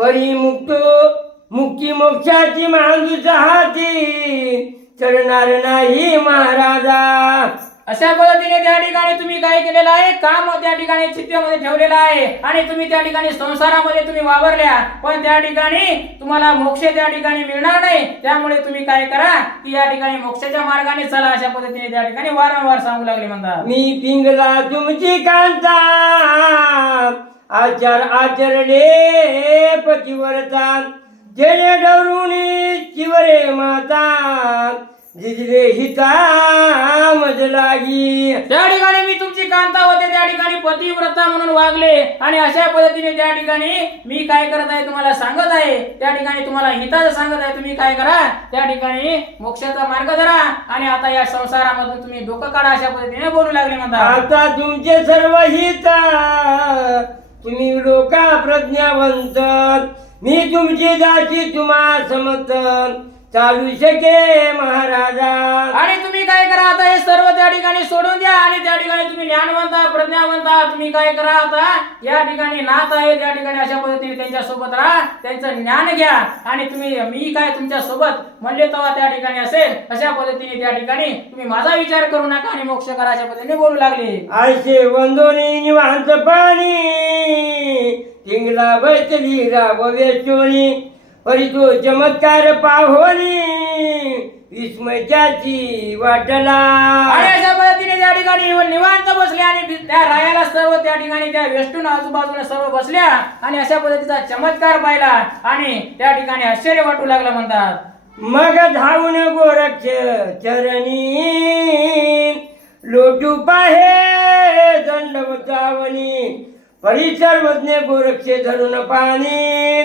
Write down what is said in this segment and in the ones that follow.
परी मुक्तो मोक्षाची मांजूच हाती चढणार नाही महाराजा. अशा पद्धतीने त्या ठिकाणी तुम्ही काय केलेलं आहे? काम त्या ठिकाणी चित्तामध्ये ठेवलेलं आहे. आणि तुम्ही त्या ठिकाणी संसारामध्ये तुम्ही वावरल्या पण त्या ठिकाणी तुम्हाला मोक्ष त्या ठिकाणी मिळणार नाही. त्यामुळे तुम्ही काय करा की या ठिकाणी मोक्षाच्या मार्गाने चला अशा पद्धतीने त्या ठिकाणी वारंवार सांगू लागले म्हणतात. मी पिंगला तुमची कांता. आचार पतिवरता जेणे डवरून चिवरे माता जिजले हिता मज लागी त्या ठिकाणी मी तुमची कांता होते त्या ठिकाणी पतिव्रता म्हणून वागले. आणि अशा पद्धतीने त्या ठिकाणी मी काय करत आहे तुम्हाला सांगत आहे. त्या ठिकाणी तुम्हाला हिताचं सांगत आहे तुम्ही काय करा. त्या ठिकाणी मोक्षाचा मार्ग धरा. आणि आता या संसारामधून तुम्ही डोकं काढा अशा पद्धतीने बोलू लागले म्हणतात आता तुमचे सर्व हित तुम्ही लोका प्रज्ञावंत मी तुमची जाती तुम्हा समत चालू शके महाराजा. आणि तुम्ही काय करा आता हे सर्व त्या ठिकाणी सोडून द्या आणि त्या ठिकाणी तुम्ही ज्ञानवंता प्रज्ञावंता तुम्ही काय करा आता या ठिकाणी नाथ आहे त्या ठिकाणी अशा पद्धतीने त्यांच्यासोबत राहा त्यांचं ज्ञान घ्या आणि तुम्ही मी काय तुमच्यासोबत म्हणले तेव्हा त्या ठिकाणी असेल अशा पद्धतीने त्या ठिकाणी तुम्ही माझा विचार करू नका आणि मोक्ष करा अशा पद्धतीने बोलू लागले. आयशे वंदोनी निवांत पाणी तिंगला बैतली राव वेचोनी. परी तो चमत्कार पाहोनी विस्मयाची वाटला. आणि अशा पद्धतीने त्या ठिकाणी निवांत बसले आणि त्या रायाला सर्व त्या ठिकाणी त्या वेष्टून आजूबाजूला सर्व बसल्या आणि अशा पद्धतीचा चमत्कार पाहिला आणि त्या ठिकाणी आश्चर्य वाटू लागलं म्हणतात. मग धावून गोरक्ष चरणी लोटू पाहे दंडवतावनी परिसर्वज्ञ गोरक्षे धरून पाणी.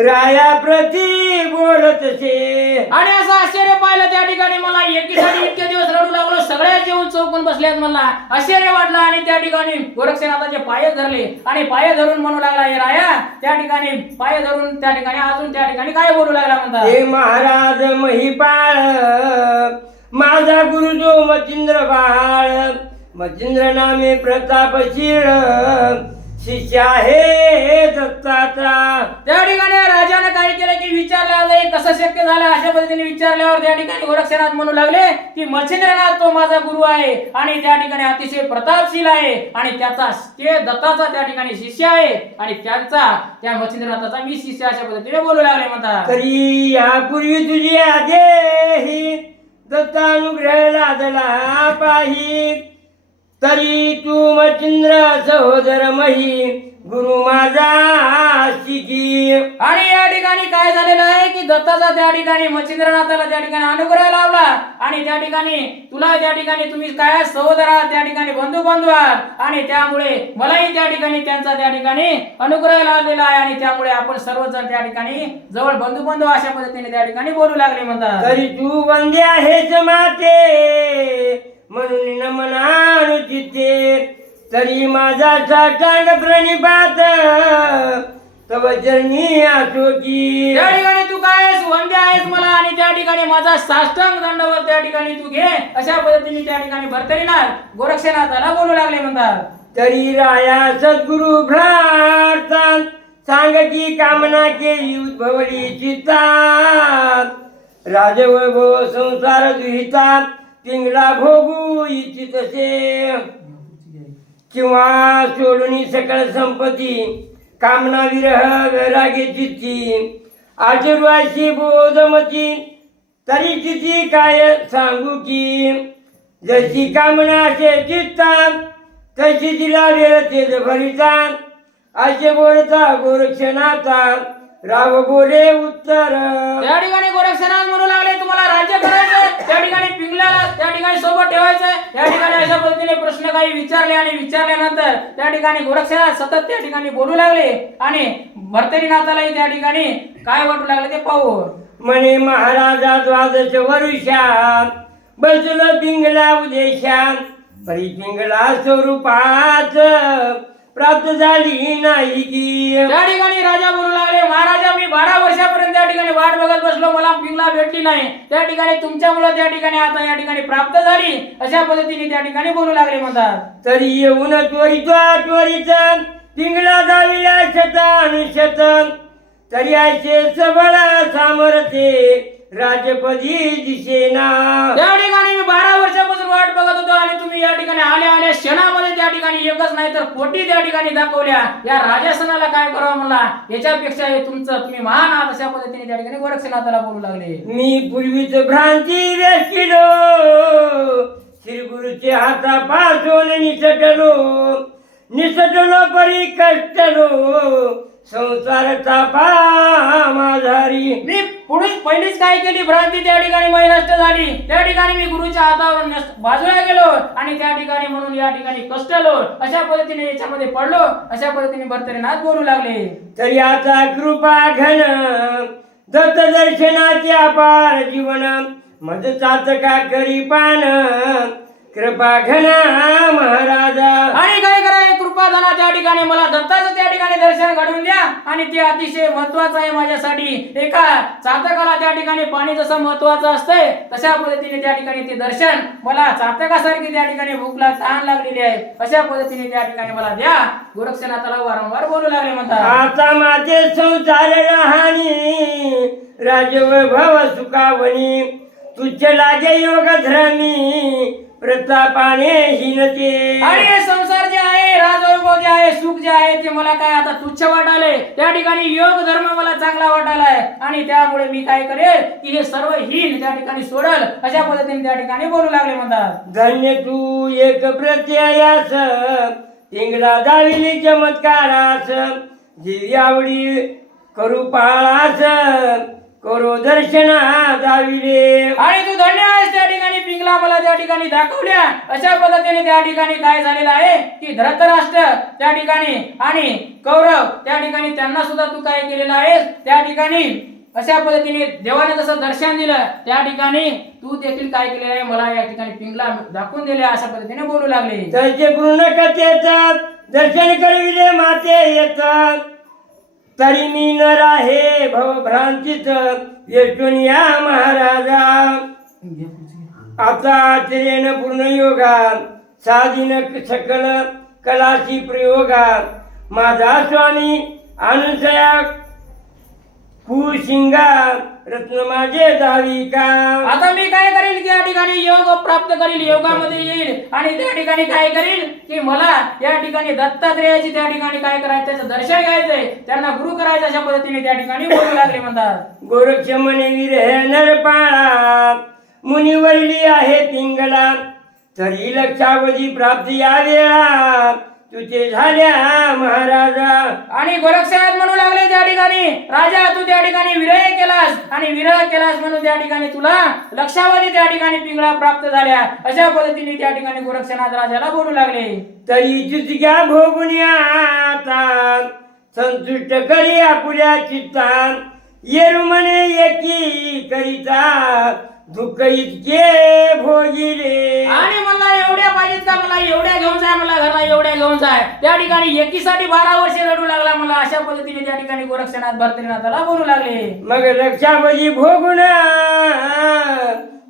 राया प्रती बोलत आणि असं आश्चर्य पाहिलं त्या ठिकाणी मला एकीसाठी इतके दिवस रडू लागलो सगळ्या जेवून चौकून बसल्यात मला. आश्चर्य वाटलं आणि त्या ठिकाणी गोरक्षनाथाचे पाय धरले आणि पाय धरून म्हणू लागला हे राया त्या ठिकाणी पाय धरून त्या ठिकाणी अजून त्या ठिकाणी काय बोलू लागला म्हणतात हे महाराज महिपाळ माझा गुरु जो मचिंद्र बाळ मचिंद्र नामे प्रतापशील शिष्य आहे दत्ताचा. त्या ठिकाणी काय केलं की विचारलं हे कसं शक्य झालं? अशा पद्धतीने विचारल्यावर त्या ठिकाणी गोरक्षनाथ म्हणू लागले की मच्छिंद्रनाथ तो माझा गुरु आहे आणि त्या ठिकाणी अतिशय प्रतापशील आहे आणि त्याचा ते दत्ताचा त्या ठिकाणी शिष्य आहे आणि त्यांचा त्या मच्छिंद्रनाथाचा मी शिष्य अशा पद्धतीने बोलू लागले म्हणतात. तरी यापूर्वी तुझी आजे दत्तानुग्रह लादला पाही तरी तू मच्छिंद्र सहोदर मही गुरु माझा शिकी आणि या ठिकाणी काय झालेलं आहे की दत्ताचा त्या ठिकाणी मच्छिंद्रनाथाला त्या ठिकाणी अनुग्रह लावला. आणि त्या ठिकाणी तुला त्या ठिकाणी तुम्ही काय सहोदर आहात त्या ठिकाणी बंधू बंधू आहात. आणि त्यामुळे मलाही त्या ठिकाणी त्यांचा त्या ठिकाणी अनुग्रह लावलेला आहे. आणि त्यामुळे आपण सर्वजण त्या ठिकाणी जवळ बंधू बंधू अशा पद्धतीने त्या ठिकाणी बोलू लागले म्हणतात. तरी तू वंदे आहेस माते म्हणून नमनानुचिते तरी माझा साष्टांग प्रणिपात तव चरणी असो की. त्या ठिकाणी तू काय आहेस? वंदे आहेस मला. आणि त्या ठिकाणी माझा साष्टांग दंडवत त्या ठिकाणी तू घे. अशा पद्धतीने त्या ठिकाणी भरतरीनाथ गोरक्षनाथाला बोलू लागले म्हणतात. तरी राया सद्गुरु भ्राता सांग की कामना केली उद्भवली चित्तात राजवैभव संसार दुहिता पिंगला भोगू इच्छितसे किंवा सोडून सकळ संपत्ती कामना विरह वैरागे चित्ती आशीर्वाशी बोधमती तरी किती काय सांगू की जशी कामना असे चित्तात तशी तिला वेळ तेज भरिता असे बोलता गोरक्षनाथा राव बोले उत्तर. त्या ठिकाणी गोरक्षनाथ म्हणू लागले तुम्हाला राज्य करायचंय. त्या ठिकाणी पिंगल्याला त्या ठिकाणी सोबत ठेवायचंय. त्या ठिकाणी अशा पद्धतीने प्रश्न काही विचारले आणि विचारल्यानंतर त्या ठिकाणी गोरक्षनाथ सतत त्या ठिकाणी बोलू लागले. आणि भरतरीनाथालाही त्या ठिकाणी काय वाटू लागले ते पाहू. म्हणे महाराजा द्वादश वर्षात बसलं पिंगला उदेशात. परी पिंगला स्वरूपात प्राप्त झाली नाही की. त्या ठिकाणी राजा बोलू लागले महाराजा मी बारा वर्षापर्यंत त्या ठिकाणी वाट बघत बसलो मला पिंगला भेटली नाही. त्या ठिकाणी तुमच्यामुळे त्या ठिकाणी आता या ठिकाणी प्राप्त झाली. अशा पद्धतीने त्या ठिकाणी बोलू लागले म्हणतात. तरी येऊन त्वरित त्वरित पिंगला जाविला शतान शतन. तरी ऐसे सबळ सामर्थ्ये राजपदी दिसेना. त्या ठिकाणी मी बारा वर्षापासून वाट बघत होतो आणि तुम्ही या ठिकाणी आल्या आल्या क्षणामध्ये ठिकाणी एकच नाही तर कोटी त्या ठिकाणी दाखवल्या. या राजासनाला काय करावं मला याच्यापेक्षा हे तुमचं तुम्ही महान आहात अशा पद्धतीने त्या ठिकाणी गोरक्षनाथाला बोलू लागले. मी पूर्वीच भ्रांती व्यक्तीलो श्री गुरुचे हाता पासून निसटलो. निसटलो परी कष्टलो. संसार तापा माझारी मी पुढे पहिलीच काय केली? भ्रांती त्या ठिकाणी माझी नष्ट झाली. त्या ठिकाणी मी गुरुच्या हातावर नष्ट- बाजूला गेलो आणि त्या ठिकाणी म्हणून या ठिकाणी कष्टलो अशा पद्धतीने याच्यामध्ये पडलो. अशा पद्धतीने भरतरीनाथ बोलू लागले. तरी आता कृपा घन दत्त दर्शनाचे अपार जीवन. मज चातका करी पान कृपा घना महाराजा. आणि काय कराय कृपा झाला त्या ठिकाणी. मला दत्ताचं त्या ठिकाणी दर्शन घडवून द्या. आणि ते अतिशय महत्वाचं आहे माझ्यासाठी. एका चातकाला त्या ठिकाणी पाणी जसं महत्वाचं असतंय तशा पद्धतीने त्या ठिकाणी ते दर्शन मला चातकासारखी त्या ठिकाणी भूक लाग तहान लागलेली आहे. अशा पद्धतीने त्या ठिकाणी मला द्या. गोरक्षनाथाला वारंवार बोलू लागले म्हणतात. आता माझे संसार राहणी राजवैभव सुखावणी तुझ लागे योग धर्मी प्रतापाने हीनते. आणि हे संसार जे आहे राजवैभव जे आहे सुख जे आहे ते मला काय आता तुच्छ वाटाले त्या ठिकाणी योग धर्म मला चांगला वाटालाय. आणि त्यामुळे मी काय करेल? की हे सर्व हीन त्या ठिकाणी सोडल. अशा पद्धतीने त्या ठिकाणी बोलू लागले म्हणतात. धन्य तू एक प्रत्ययास. पिंगला दाविली चमत्कारास. जीवी आवडी करू पाळास करो दर्शना दाविले आणि तू धन्य आहेस त्या ठिकाणी पिंगला मला त्या ठिकाणी दाखवल्या. अशा पद्धतीने त्या ठिकाणी काय झालेलं आहे की धृतराष्ट्र त्या ठिकाणी आणि कौरव त्या ठिकाणी त्यांना सुद्धा तू काय केलेलं आहेस? त्या ठिकाणी. अशा पद्धतीने देवाने जसं दर्शन दिलं त्या ठिकाणी तू देखील काय केलेलं आहे? मला या ठिकाणी पिंगला दाखवून दिले अशा पद्धतीने बोलू लागले. त्याचे पूर्ण कथेतात दर्शन करविले माते येतात. तरी मी न राहे भवभ्रांतीच येथून या महाराजा. आता आचरेन पूर्ण योगा साधीन सकल कलाशी प्रयोगा. माझा स्वामी अनुसया कुशिंगा रत्न माझे का? आता मी काय करेल की या ठिकाणी योग प्राप्त करील योगामध्ये येईल. आणि त्या ठिकाणी काय करील की मला या ठिकाणी दत्तात्रेयाची त्या ठिकाणी काय करायचं त्याचं दर्शन घ्यायचंय. त्यांना गुरु करायचं अशा पद्धतीने त्या ठिकाणी बोलू लागले म्हणतात. गोरक्ष म्हणे विरह नरपाळा मुनिवरली आहे पिंगला. तरी लक्षावधी प्राप्ती या वेळा तुझे झाल्या महाराजा. आणि गोरक्षनाथ म्हणू लागले त्या ठिकाणी राजा तू त्या ठिकाणी विरह केलास आणि विरह केलास म्हणून त्या ठिकाणी तुला लक्षावधी त्या ठिकाणी पिंगळा प्राप्त झाल्या. अशा पद्धतीने त्या ठिकाणी गोरक्षनाथ राजाला बोलू लागले. तरी तुझ्या भोगुन्या संतुष्ट करी आपुल्या चित्ता येरू म्हणे एकी करिता दुःख इतके भोगिले आणि मला एवढ्या पाहिजेत का मला एवढ्या घेऊन जाय मला घरला एवढ्या घेऊन जाय. त्या ठिकाणी एकीसाठी बारा वर्षे रडू लागला मला अशा पद्धतीने त्या ठिकाणी गोरक्षनाथ भरतरीनाथाला बोलू लागले. मग रक्षाबजी भोगुन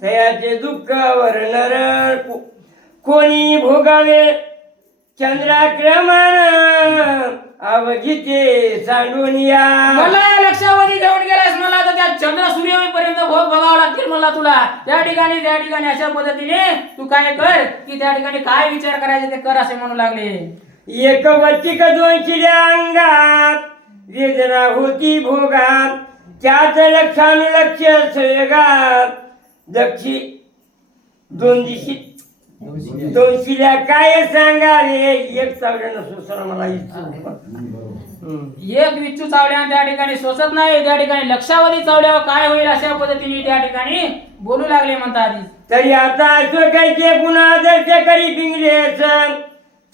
तयाचे दुःख वर्णर को- कोणी भोगावे? चंद्राक्रमण अवघिते सांडून या. मला लक्षावधी घेऊन गेलास चंद्र सूर्यपर्यंत भोग बघावं लागतील मला तुला. त्या ठिकाणी त्या ठिकाणी अशा पद्धतीने तू काय कर की त्या ठिकाणी काय विचार करायचे ते कर असे म्हणू लागले. एक वचिक दोनशिल्या अंगात वेदना होती भोगात त्याच लक्षानुलक्ष संयोगात. दक्षी दोन दिशी दोनशिल्या काय सांगावे? एक चावल्यानं सुसरा मला. एक विच्चू चावल्या त्या ठिकाणी सोसत नाही त्या ठिकाणी लक्षावधी चावल्यावर काय होईल अशा पद्धतीने त्या ठिकाणी बोलू लागले म्हणतात तरी आता अशोकाचे पुन्हा दर्श करी पिंगलेस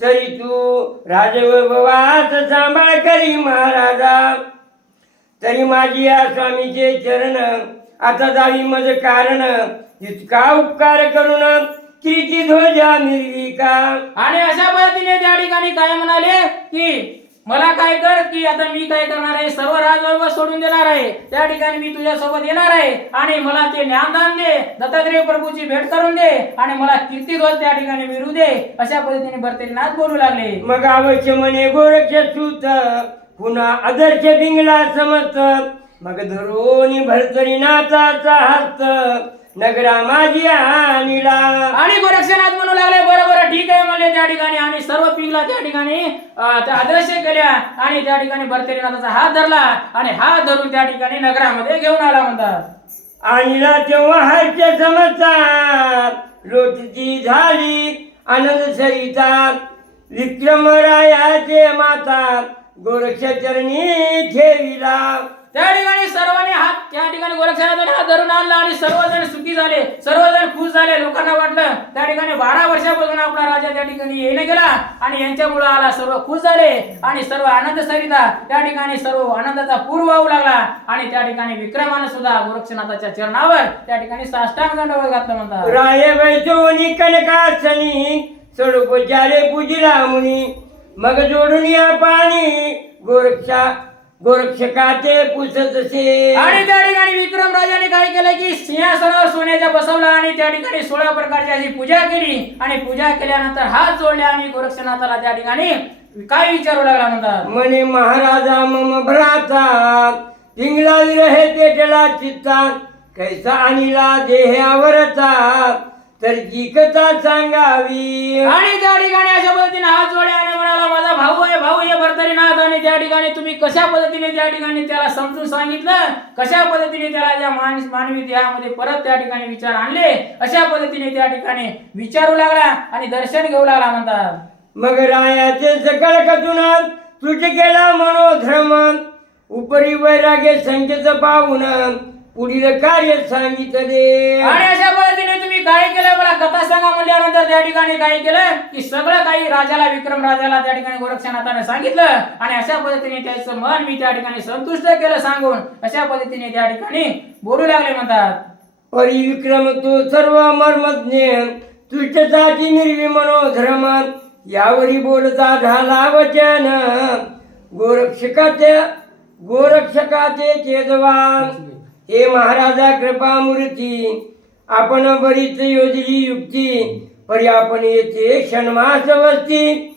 तरी तू राजवैभवास सांभाळ करी महाराजा. तरी माझी या स्वामीचे चरण आता जावी मज कारण. इतका उपकार करून किती ध्वजा मिरवी का? आणि अशा पद्धतीने त्या ठिकाणी काय म्हणाले की मला काय कर की आता मी काय करणार आहे? सर्व राजवर्ग सोडून देणार आहे. त्या ठिकाणी मी तुझ्या सोबत येणार आहे. आणि मला ते ज्ञानदान दे. दत्तात्रेय प्रभूची भेट करून दे. आणि मला कीर्तिध्वज त्या ठिकाणी मिळू दे. अशा पद्धतीने भरतेनाथ बोलू लागले. मग अवश्य म्हणे गोरक्ष सूत पुन्हा आदर्श बिंगला समस्त. मग धरून भरतरी नाचाचा हस्त नगरा माझी आणिला. आणि गोरक्षनाथ म्हणू लागले बरं बरं ठीक आहे म्हणले त्या ठिकाणी. आणि सर्व पिंगला त्या ठिकाणी आदर्श केल्या. आणि त्या ठिकाणी भरतेरीनाथाचा हात धरला. आणि हात धरून त्या ठिकाणी नगरामध्ये घेऊन आला म्हणतात. आणिला तेव्हा हर्ष समजता लोटती झाली आनंद सरिता विक्रमरायाचे माता गोरक्षचरणी ठेविला. त्या ठिकाणी सर्वांनी हात त्या ठिकाणी गोरक्षनाथाने हात धरून आणला आणि सर्वजण सुखी झाले सर्वजण खुश झाले. लोकांना वाटलं त्या ठिकाणी बारा वर्षापासून आपला राजा त्या ठिकाणी येणे गेला आणि यांच्यामुळे आला सर्व खुश झाले आणि सर्व आनंद सरिता त्या ठिकाणी सर्व आनंदाचा पूर वाहू लागला आणि त्या ठिकाणी विक्रमानं सुद्धा गोरक्षनाथाच्या चरणावर त्या ठिकाणी साष्टांग दंडवत घातलं म्हणतात. राय वैजोनी कनकासनी सडोपचारे पूजिला मुनी मग जोडून या पाणी गोरक्षा गोरक्षकाचे पुसतसे आणि त्या ठिकाणी विक्रम राजाने काय केलं की सिंहासनावर सोन्याच्या बसवला आणि त्या ठिकाणी सोळा प्रकारची अशी पूजा केली. आणि पूजा केल्यानंतर हात जोडले आणि गोरक्षनाथाला त्या ठिकाणी काय विचारू लागला म्हणतात म्हणे महाराजा मम भ्राता पिंगला विरहे पेटला चित्ता कैसा आणिला देहावरचा तर कथा सांगावी. आणि त्या ठिकाणी अशा पद्धतीने हात जोडले आणि म्हणाला माझा भाऊ आहे भाऊ हे भरतरीनाथ आणि त्या ठिकाणी तुम्ही कशा पद्धतीने त्या ठिकाणी त्याला समजून सांगितलं? कशा पद्धतीने त्याला त्या मान मानवी देहामध्ये परत त्या ठिकाणी विचार आणले? अशा पद्धतीने त्या ठिकाणी विचारू लागला आणि दर्शन घेऊ लागला म्हणतात. मग रायाचे सकळ कथुना तुझ केला मनोधर्म उपरी वैराग्य संकेत पाहून पुढील कार्य सांगितले. आणि अशा काय केलं मला कथा सांगा म्हणल्यानंतर त्या ठिकाणी काय केलं की सगळं काही राजाला विक्रम राजाला त्या ठिकाणी गोरक्षनाथाने सांगितलं आणि अशा पद्धतीने त्याचं मन मी त्या ठिकाणी संतुष्ट केलं सांगून अशा पद्धतीने त्या ठिकाणी बोलू लागले म्हणतात. परी विक्रम तू सर्व मर्मज्ञ तुष्टताची निर्वी मनोधर्म यावरी बोलता झाला वचन गोरक्षकाचे गोरक्षकाचे चेदवान. हे महाराजा कृपामूर्ती आपण बरीच योजली युक्ती परी आपण येथे क्षणमास वस्ती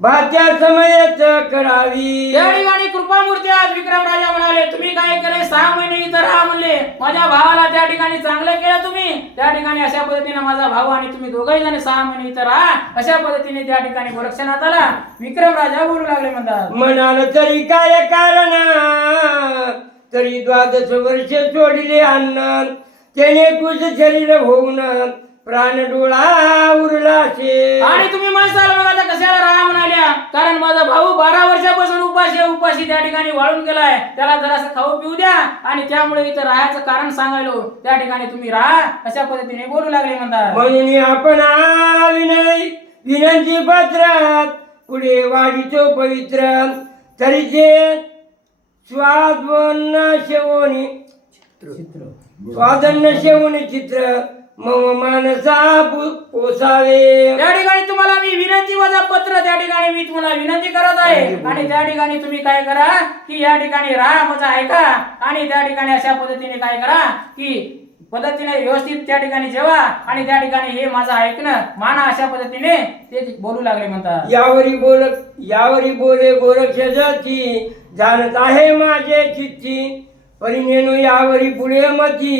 भात्या समयच करावी. त्या ठिकाणी कृपामूर्ती आज विक्रम राजा म्हणाले तुम्ही काय केले सहा महिने इथं राहा म्हणले. माझ्या भावाला त्या ठिकाणी चांगलं केलं तुम्ही. त्या ठिकाणी अशा पद्धतीने माझा भाऊ आणि तुम्ही दोघही जण सहा महिने इथं राहा. अशा पद्धतीने त्या ठिकाणी गोरक्षनाथाला विक्रम राजा बोलू लागले म्हणतात. म्हणाल तरी काय कारण? तरी द्वादश वर्ष सोडिले अन्न त्याने कुश शरीर होऊन प्राण डोळा उरलाशे आणि तुम्ही म्हणसाल मग आता कशाला राहा म्हणाल्या? कारण माझा भाऊ बारा वर्षापासून उपाशी उपाशी त्या ठिकाणी वाळून गेलाय. त्याला जरासं खाऊ पिऊ द्या आणि त्यामुळे इथं राहायचं कारण सांगायलो त्या ठिकाणी तुम्ही राहा अशा पद्धतीने बोलू लागले म्हणतात. म्हणून आपण विनय विनंती पत्रात पुढे वाढीतो पवित्र तरी ते स्वादवन्न शेवणी शेवणी चित्र मम मानसा पोसावे. त्या ठिकाणी तुम्हाला मी विनंती वजा पत्र त्या ठिकाणी मी तुम्हाला विनंती करत आहे. आणि त्या ठिकाणी तुम्ही काय करा की या ठिकाणी राहा माझा ऐका आणि त्या ठिकाणी अशा पद्धतीने काय करा की पद्धतीने व्यवस्थित त्या ठिकाणी जेवा आणि त्या ठिकाणी हे माझं ऐकणं माना अशा पद्धतीने ते बोलू लागले म्हणतात. यावरी बोल यावरी बोले गोरक्ष जाती जाणत आहे माझे चित्ती परिणेनो यावरी पुढे मती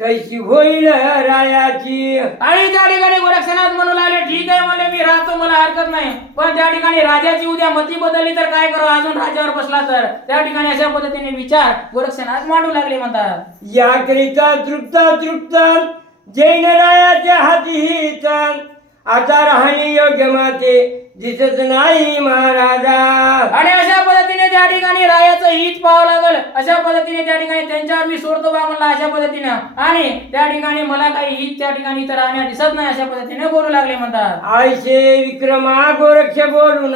कैसी होईल रायाची? आणि त्या ठिकाणी गोरक्षनाथ म्हणू लागले ठीक आहे म्हणले मी राहतो मला हरकत नाही. पण त्या ठिकाणी राजाची उद्या मती बदलली तर काय करू? अजून राजावर बसला तर. त्या ठिकाणी अशा पद्धतीने विचार गोरक्षनाथ मांडू लागले म्हणतात. याकरिता तृप्त तृप्त जैन रायाच्या हाती हित आता राहणी योग्य माते दिसत नाही महाराजा. आणि अशा त्या ठिकाणी रायाचं हित पाहावं लागल. अशा पद्धतीने त्या ठिकाणी त्यांच्यावर मी सोडतो बा म्हणला अशा पद्धतीनं. आणि त्या ठिकाणी मला काही हित त्या ठिकाणी इथं राहण्या दिसत नाही अशा पद्धतीने बोलू लागले म्हणतात. आयशे विक्रमा गोरक्ष बोलून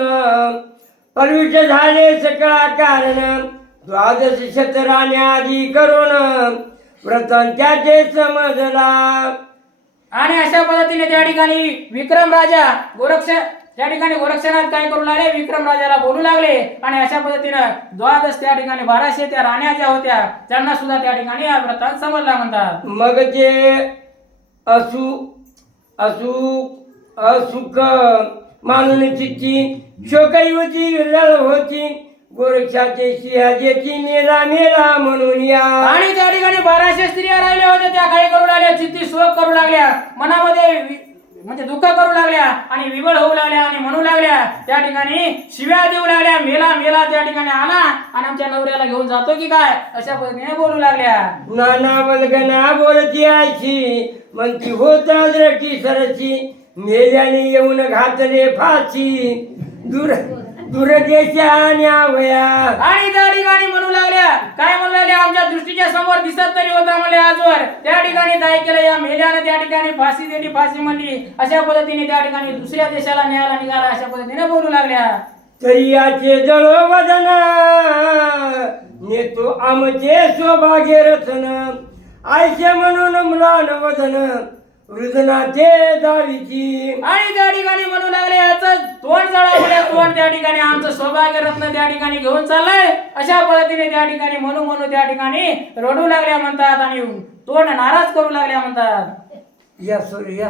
पलविष झाले सकळा कारण द्वादश शतराण्याआधी करून व्रतन त्याचे समजला. आणि अशा पद्धतीने त्या ठिकाणी विक्रम राजा गोरक्ष त्या ठिकाणी गोरक्षनाथ काय करू लागले? विक्रम राजाला बोलू लागले. आणि अशा पद्धतीनं द्वादश त्या ठिकाणी बाराशे त्या राण्या ज्या होत्या त्यांना सुद्धा त्या ठिकाणी या व्रतात समजला म्हणतात. मग ते असु असु असुख मानून चित्ती शोकयुवती विरळ होती. गोरक्षाचे सिंहाचे मेला मेला म्हणून या. आणि त्या ठिकाणी बाराशे स्त्रिया राहिल्या होत्या त्या काही करू लागल्या? चित्ती शोक करू लागल्या. मनामध्ये म्हणजे दुःख करू लागल्या आणि विवळ होऊ लागल्या आणि म्हणू लागल्या त्या ठिकाणी शिव्या देऊ लागल्या मेला मेला त्या ठिकाणी आला आणि आमच्या नवऱ्याला घेऊन जातो की काय? अशा पद्धतीने बोलू लागल्या. नाना बलगना बोलती आयची म्हणती होता सरची मेल्याने येऊन घातले फाशी. दूर दूरदेशा न्यावया आणि त्या ठिकाणी म्हणू लागल्या काय म्हणू लागल्या आमच्या दृष्टीच्या समोर दिसत तरी होता म्हणले आजवर. त्या ठिकाणी काय केलं या मेल्यानं त्या ठिकाणी फाशी दिली फाशी म्हणली. अशा पद्धतीने त्या ठिकाणी दुसऱ्या देशाला न्यायला निघाला अशा पद्धतीने बोलू लागल्या. तरी याचे जळो वदना नेतो आमचे सौभाग्य रचन आयचे म्हणून म्लान वदन वृदनाचे दावीची आणि त्या ठिकाणी म्हणू लागले याचं तोंड जळावले. तोंड त्या ठिकाणी? आमचं सौभाग्य रत्न त्या ठिकाणी घेऊन चाललंय. अशा पद्धतीने त्या ठिकाणी म्हणू म्हणू त्या ठिकाणी रडू लागल्या म्हणतात आणि तोंड नाराज करू लागल्या म्हणतात. या सूर्या